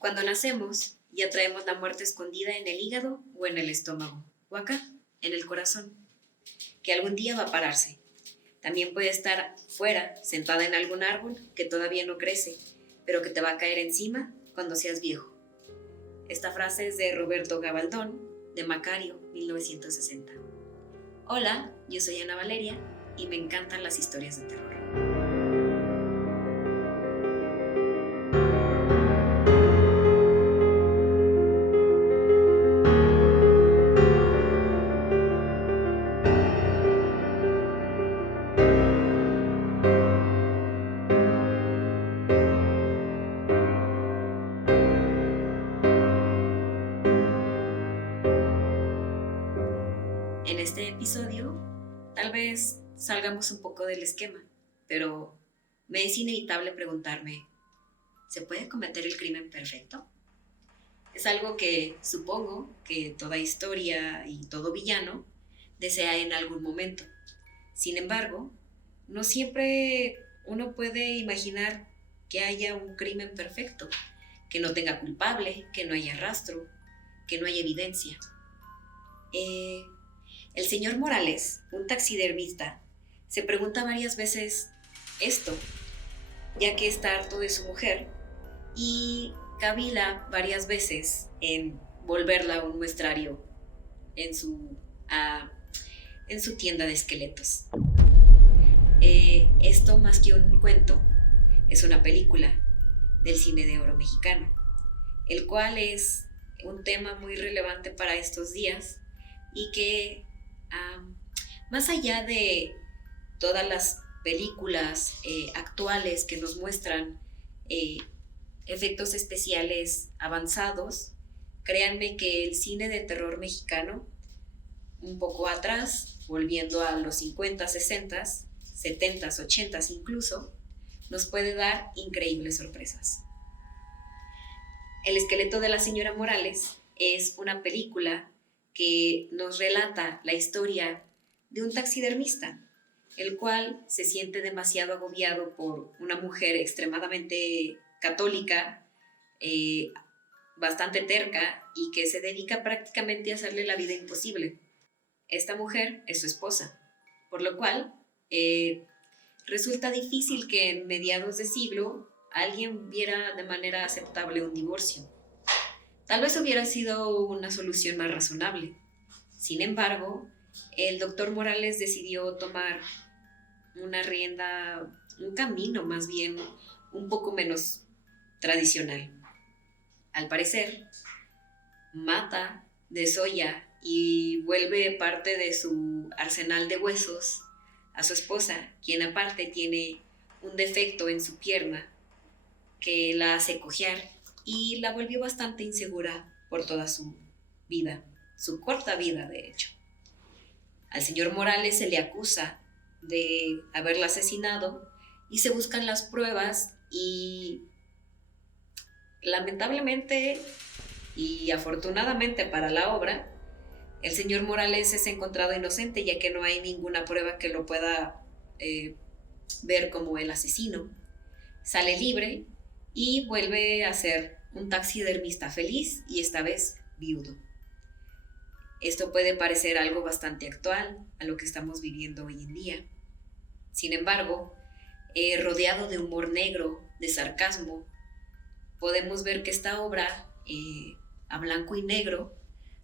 Cuando nacemos, ya traemos la muerte escondida en el hígado o en el estómago, o acá, en el corazón, que algún día va a pararse. También puede estar fuera, sentada en algún árbol que todavía no crece, pero que te va a caer encima cuando seas viejo. Esta frase es de Roberto Gabaldón, de Macario, 1960. Hola, yo soy Ana Valeria y me encantan las historias de terror. En este episodio, tal vez salgamos un poco del esquema, pero me es inevitable preguntarme, ¿se puede cometer el crimen perfecto? Es algo que supongo que toda historia y todo villano desea en algún momento. Sin embargo, no siempre uno puede imaginar que haya un crimen perfecto, que no tenga culpable, que no haya rastro, que no haya evidencia. El señor Morales, un taxidermista, se pregunta varias veces esto, ya que está harto de su mujer y cavila varias veces en volverla un muestrario en su, ah, en su tienda de esqueletos. Esto más que un cuento, es una película del cine de oro mexicano, el cual es un tema muy relevante para estos días y que más allá de todas las películas actuales que nos muestran eh, efectos especiales avanzados, créanme que el cine de terror mexicano, un poco atrás, volviendo a los 50, 60, 70, 80 incluso, nos puede dar increíbles sorpresas. El esqueleto de la señora Morales es una película que nos relata la historia de un taxidermista, el cual se siente demasiado agobiado por una mujer extremadamente católica, eh, bastante terca y que se dedica prácticamente a hacerle la vida imposible. Esta mujer es su esposa, por lo cual resulta difícil que en mediados de siglo alguien viera de manera aceptable un divorcio. Tal vez hubiera sido una solución más razonable. Sin embargo, el doctor Morales decidió tomar una rienda, un camino más bien un poco menos tradicional. Al parecer, mata, desolla y vuelve parte de su arsenal de huesos a su esposa, quien aparte tiene un defecto en su pierna que la hace cojear y la volvió bastante insegura por toda su vida, su corta vida de hecho. Al señor Morales se le acusa de haberla asesinado y se buscan las pruebas y lamentablemente y afortunadamente para la obra, el señor Morales es encontrado inocente ya que no hay ninguna prueba que lo pueda ver como el asesino. Sale libre y vuelve a ser un taxidermista feliz y esta vez viudo. Esto puede parecer algo bastante actual a lo que estamos viviendo hoy en día. Sin embargo, rodeado de humor negro, de sarcasmo, podemos ver que esta obra, a blanco y negro,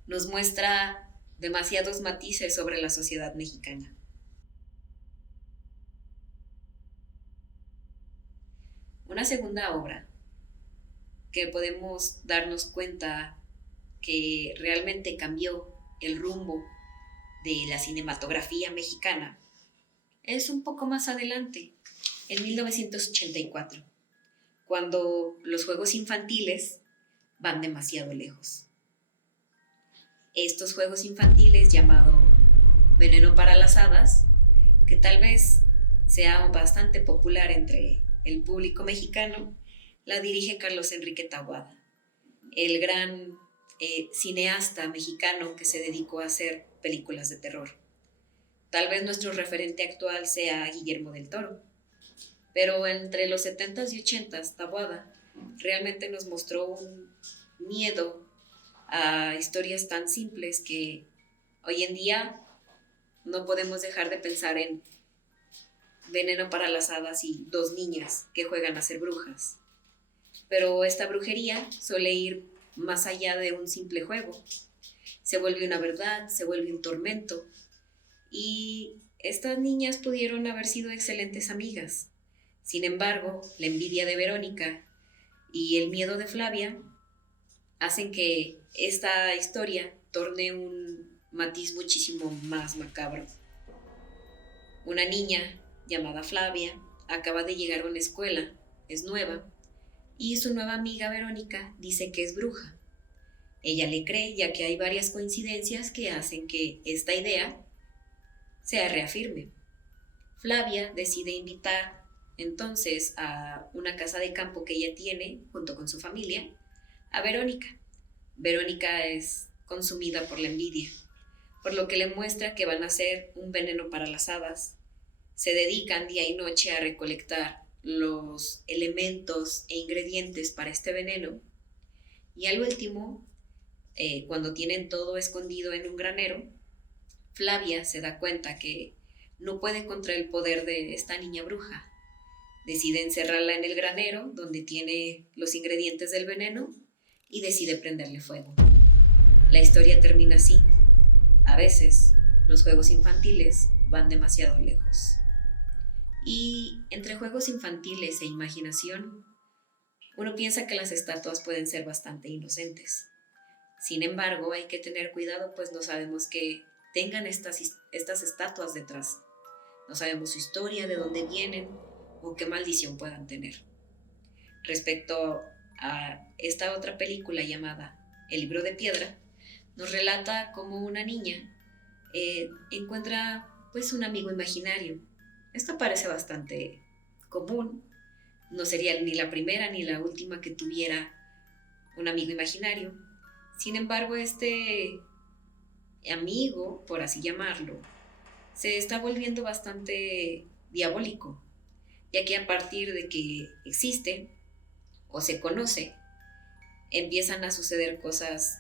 nos muestra demasiados matices sobre la sociedad mexicana. Una segunda obra que podemos darnos cuenta que realmente cambió el rumbo de la cinematografía mexicana es un poco más adelante, en 1984, cuando los juegos infantiles van demasiado lejos. Estos juegos infantiles llamado Veneno para las Hadas, que tal vez sea bastante popular entre el público mexicano, la dirige Carlos Enrique Taboada, el gran cineasta mexicano que se dedicó a hacer películas de terror. Tal vez nuestro referente actual sea Guillermo del Toro, pero entre los 70s y 80s, Taboada realmente nos mostró un miedo a historias tan simples que hoy en día no podemos dejar de pensar en veneno para las hadas y dos niñas que juegan a ser brujas. Pero esta brujería suele ir más allá de un simple juego. Se vuelve una verdad, se vuelve un tormento. Y estas niñas pudieron haber sido excelentes amigas. Sin embargo, la envidia de Verónica y el miedo de Flavia hacen que esta historia torne un matiz muchísimo más macabro. Una niña llamada Flavia acaba de llegar a una escuela, es nueva, y su nueva amiga Verónica dice que es bruja. Ella le cree, ya que hay varias coincidencias que hacen que esta idea se reafirme. Flavia decide invitar entonces a una casa de campo que ella tiene junto con su familia a Verónica. Verónica es consumida por la envidia, por lo que le muestra que van a ser un veneno para las hadas. Se dedican día y noche a recolectar los elementos e ingredientes para este veneno y al último, cuando tienen todo escondido en un granero, Flavia se da cuenta que no puede contra el poder de esta niña bruja. Decide encerrarla en el granero donde tiene los ingredientes del veneno y decide prenderle fuego. La historia termina así. A veces los juegos infantiles van demasiado lejos. Y entre juegos infantiles e imaginación, uno piensa que las estatuas pueden ser bastante inocentes. Sin embargo, hay que tener cuidado, pues no sabemos que tengan estas estatuas detrás. No sabemos su historia, de dónde vienen o qué maldición puedan tener. Respecto a esta otra película llamada El libro de piedra, nos relata cómo una niña encuentra pues un amigo imaginario. Esto parece bastante común. No sería ni la primera ni la última que tuviera un amigo imaginario. Sin embargo, este amigo, por así llamarlo, se está volviendo bastante diabólico, ya que a partir de que existe o se conoce, empiezan a suceder cosas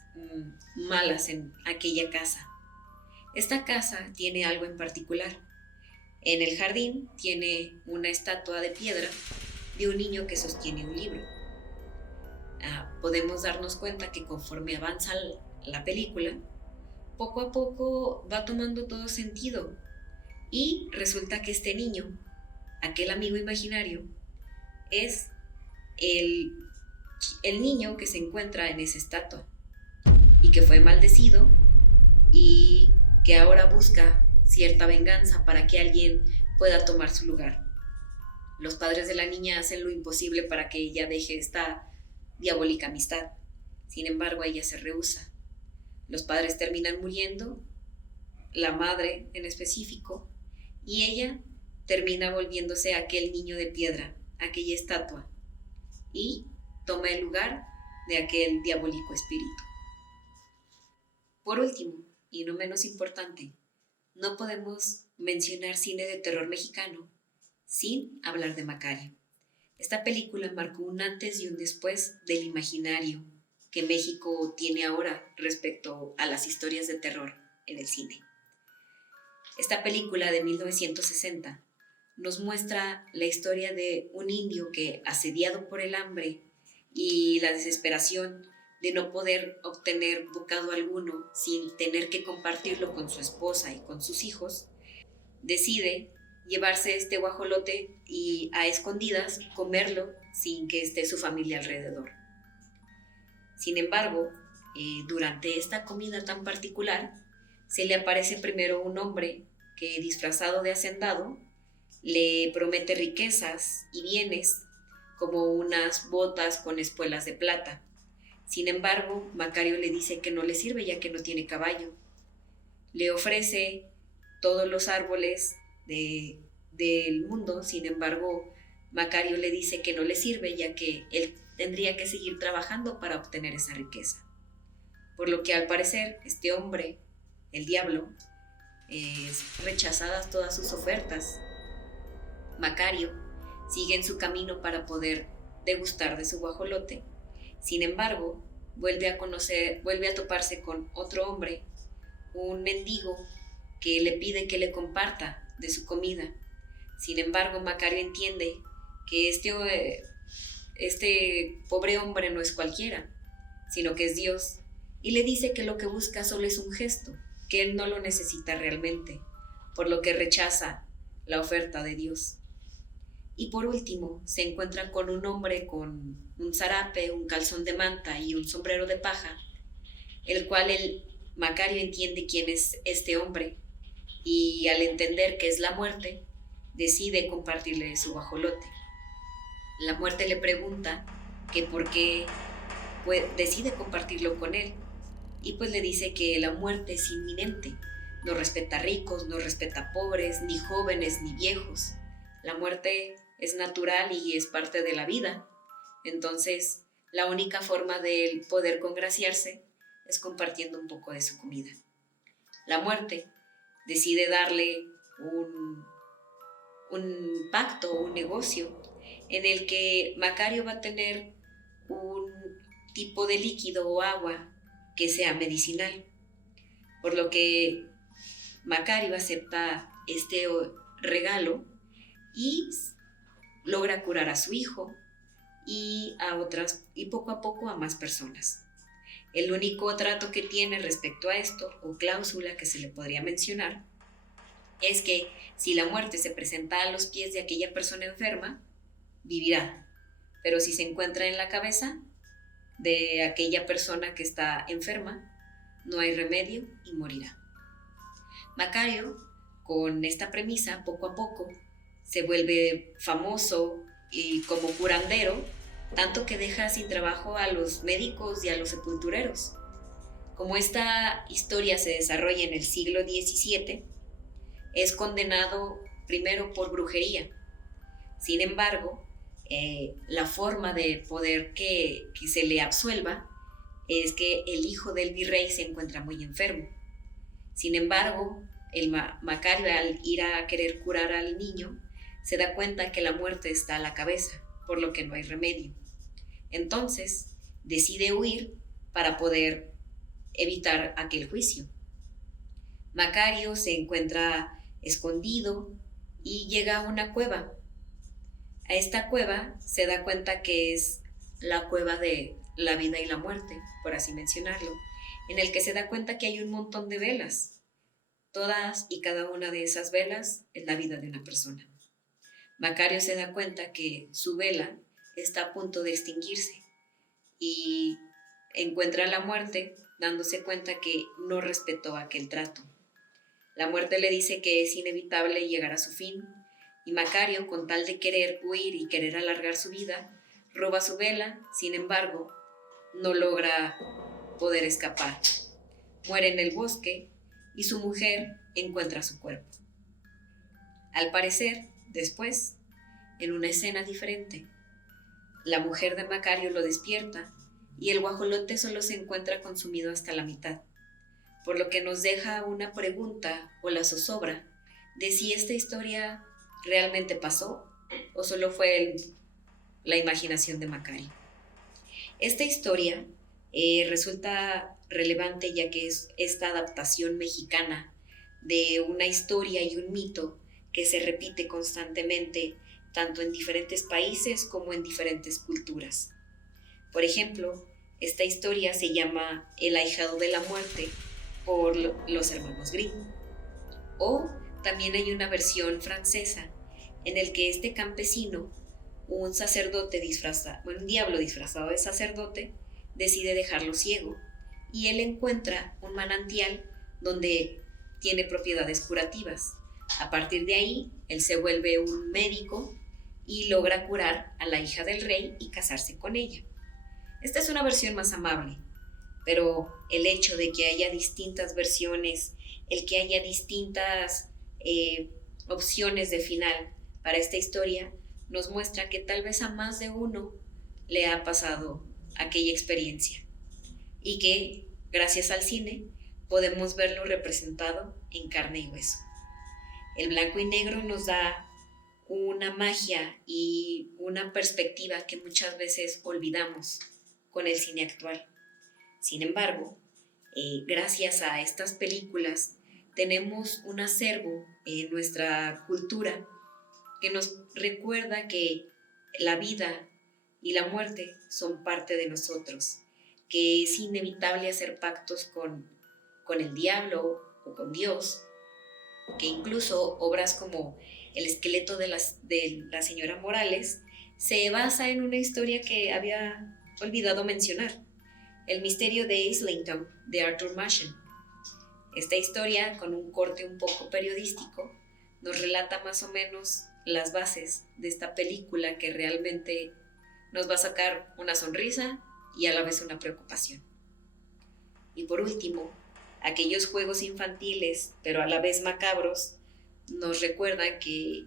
malas en aquella casa. Esta casa tiene algo en particular. En el jardín tiene una estatua de piedra de un niño que sostiene un libro. Podemos darnos cuenta que conforme avanza la película, poco a poco va tomando todo sentido y resulta que este niño, aquel amigo imaginario, es el niño que se encuentra en esa estatua y que fue maldecido y que ahora busca cierta venganza para que alguien pueda tomar su lugar. Los padres de la niña hacen lo imposible para que ella deje esta diabólica amistad. Sin embargo, ella se rehúsa. Los padres terminan muriendo, la madre en específico, y ella termina volviéndose aquel niño de piedra, aquella estatua, y toma el lugar de aquel diabólico espíritu. Por último, y no menos importante, no podemos mencionar cine de terror mexicano sin hablar de Macario. Esta película marcó un antes y un después del imaginario que México tiene ahora respecto a las historias de terror en el cine. Esta película de 1960 nos muestra la historia de un indio que, asediado por el hambre y la desesperación de no poder obtener bocado alguno sin tener que compartirlo con su esposa y con sus hijos, decide llevarse este guajolote y a escondidas comerlo sin que esté su familia alrededor. Sin embargo, durante esta comida tan particular, se le aparece primero un hombre que, disfrazado de hacendado, le promete riquezas y bienes como unas botas con espuelas de plata. Sin embargo, Macario le dice que no le sirve ya que no tiene caballo. Le ofrece todos los árboles del mundo, sin embargo, Macario le dice que no le sirve ya que él tendría que seguir trabajando para obtener esa riqueza. Por lo que al parecer este hombre, el diablo, es rechazadas todas sus ofertas. Macario sigue en su camino para poder degustar de su guajolote. Sin embargo, vuelve a toparse con otro hombre, un mendigo, que le pide que le comparta de su comida. Sin embargo, Macario entiende que este pobre hombre no es cualquiera, sino que es Dios, y le dice que lo que busca solo es un gesto, que él no lo necesita realmente, por lo que rechaza la oferta de Dios. Y por último, se encuentra con un hombre con un zarape, un calzón de manta y un sombrero de paja, el cual Macario entiende quién es este hombre, y al entender que es la muerte, decide compartirle su guajolote. La muerte le pregunta que por qué decide compartirlo con él, y pues le dice que la muerte es inminente, no respeta ricos, no respeta pobres, ni jóvenes, ni viejos. La muerte es natural y es parte de la vida. Entonces, la única forma de él poder congraciarse es compartiendo un poco de su comida. La muerte decide darle un pacto, un negocio, en el que Macario va a tener un tipo de líquido o agua que sea medicinal, por lo que Macario acepta este regalo y logra curar a su hijo y a otras, y poco a poco a más personas. El único trato que tiene respecto a esto, o cláusula que se le podría mencionar, es que si la muerte se presenta a los pies de aquella persona enferma, vivirá, pero si se encuentra en la cabeza de aquella persona que está enferma, no hay remedio y morirá. Macario, con esta premisa, poco a poco, se vuelve famoso y como curandero, tanto que deja sin trabajo a los médicos y a los sepultureros. Como esta historia se desarrolla en el siglo XVII, es condenado primero por brujería. Sin embargo, la forma de poder que se le absuelva es que el hijo del virrey se encuentra muy enfermo. Sin embargo, el Macario, al ir a querer curar al niño, se da cuenta que la muerte está a la cabeza, por lo que no hay remedio. Entonces, decide huir para poder evitar aquel juicio. Macario se encuentra escondido y llega a una cueva. A esta cueva se da cuenta que es la cueva de la vida y la muerte, por así mencionarlo, en el que se da cuenta que hay un montón de velas. Todas y cada una de esas velas es la vida de una persona. Macario se da cuenta que su vela está a punto de extinguirse y encuentra la muerte dándose cuenta que no respetó aquel trato. La muerte le dice que es inevitable llegar a su fin, y Macario, con tal de querer huir y querer alargar su vida, roba su vela. Sin embargo, no logra poder escapar. Muere en el bosque y su mujer encuentra su cuerpo. Al parecer, después, en una escena diferente, la mujer de Macario lo despierta y el guajolote solo se encuentra consumido hasta la mitad, por lo que nos deja una pregunta o la zozobra de si esta historia realmente pasó o solo fue la imaginación de Macario. Esta historia resulta relevante ya que es esta adaptación mexicana de una historia y un mito que se repite constantemente tanto en diferentes países como en diferentes culturas. Por ejemplo, esta historia se llama El ahijado de la muerte por los hermanos Grimm. O también hay una versión francesa en el que este campesino, un diablo disfrazado de sacerdote, decide dejarlo ciego y él encuentra un manantial donde tiene propiedades curativas. A partir de ahí, él se vuelve un médico y logra curar a la hija del rey y casarse con ella. Esta es una versión más amable, pero el hecho de que haya distintas versiones, el que haya distintas opciones de final para esta historia, nos muestra que tal vez a más de uno le ha pasado aquella experiencia y que, gracias al cine, podemos verlo representado en carne y hueso. El blanco y negro nos da una magia y una perspectiva que muchas veces olvidamos con el cine actual. Sin embargo, gracias a estas películas tenemos un acervo en nuestra cultura que nos recuerda que la vida y la muerte son parte de nosotros, que es inevitable hacer pactos con el diablo o con Dios, que incluso obras como El esqueleto de la señora Morales se basa en una historia que había olvidado mencionar, El misterio de Islington, de Arthur Machen. Esta historia, con un corte un poco periodístico, nos relata más o menos las bases de esta película que realmente nos va a sacar una sonrisa y a la vez una preocupación. Y por último, aquellos juegos infantiles, pero a la vez macabros, nos recuerdan que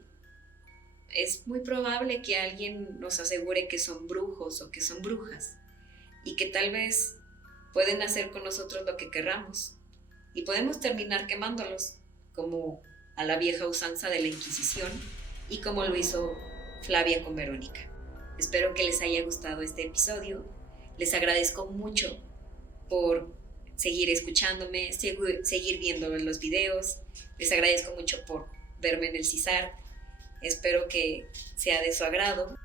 es muy probable que alguien nos asegure que son brujos o que son brujas y que tal vez pueden hacer con nosotros lo que querramos y podemos terminar quemándolos, como a la vieja usanza de la Inquisición y como lo hizo Flavia con Verónica. Espero que les haya gustado este episodio. Les agradezco mucho por seguir escuchándome, seguir viendo los videos. Les agradezco mucho por verme en el CISAR. Espero que sea de su agrado.